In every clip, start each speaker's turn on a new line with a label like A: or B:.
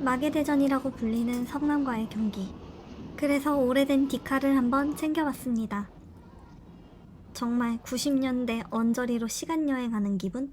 A: 마계대전이라고 불리는 성남과의 경기. 그래서 오래된 디카를 한번 챙겨봤습니다. 정말 90년대 언저리로 시간여행하는 기분?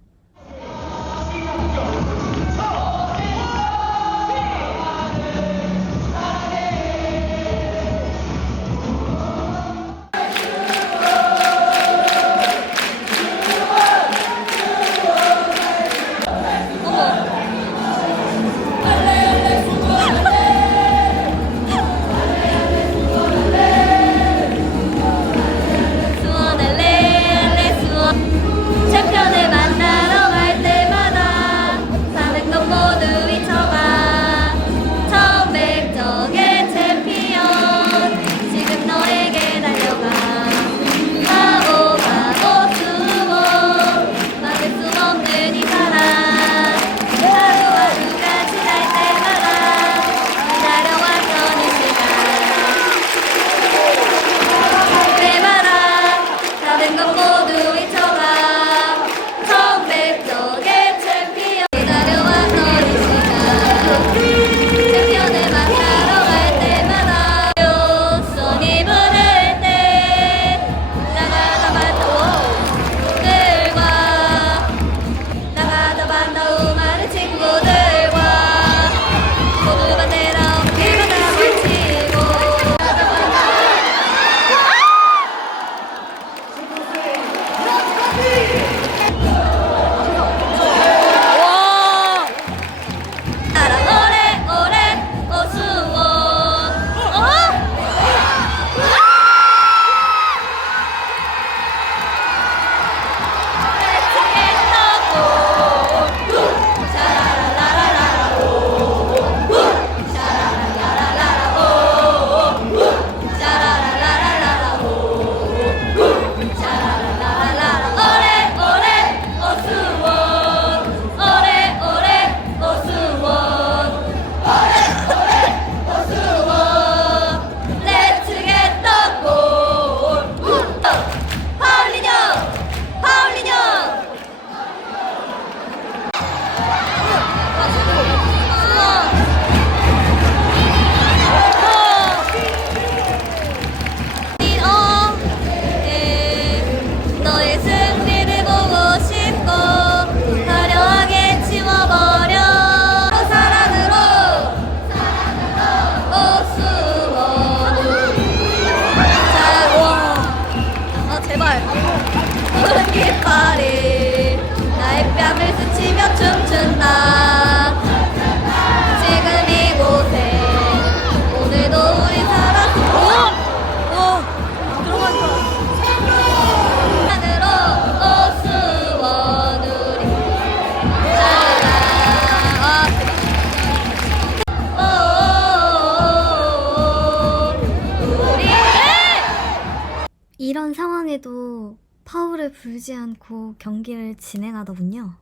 B: 파울을
A: 불지 않고 경기를 진행하더군요.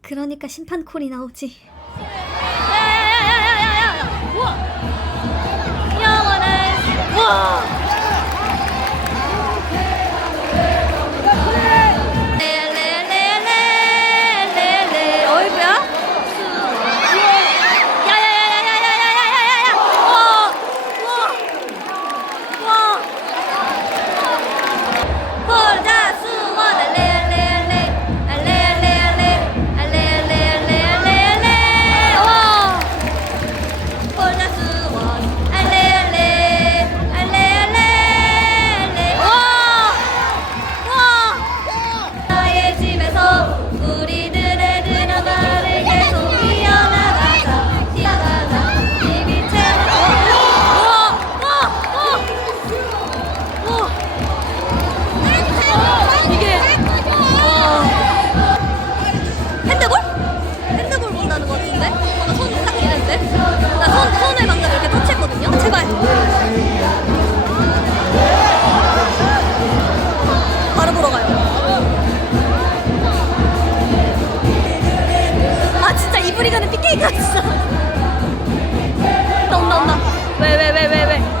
A: 그러니까 심판콜이 나오지.
B: 갔어. 온다 온다. 왜 왜
A: 왜 왜 왜? 왜, 왜, 왜.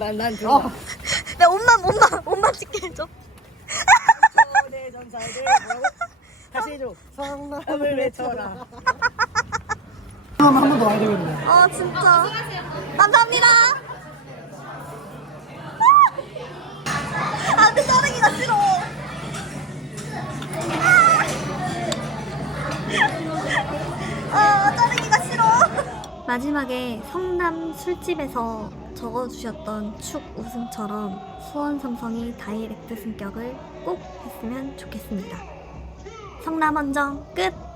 C: 난난 좋아.
A: 내 옷만, 옷만, 옷만 찍게 해줘.
C: 내 전사들 뭐라고? 다시 해줘. 성남을 외쳐라. 한번 더 와야 되거든요.
A: 아, 진짜. 감사합니다. 아, 안 돼, 자르기가 싫어. 아, 자르기가 싫어. 마지막에 성남 술집에서 적어주셨던 축 우승처럼 수원 삼성이 다이렉트 승격을 꼭 했으면 좋겠습니다. 성남 원정 끝!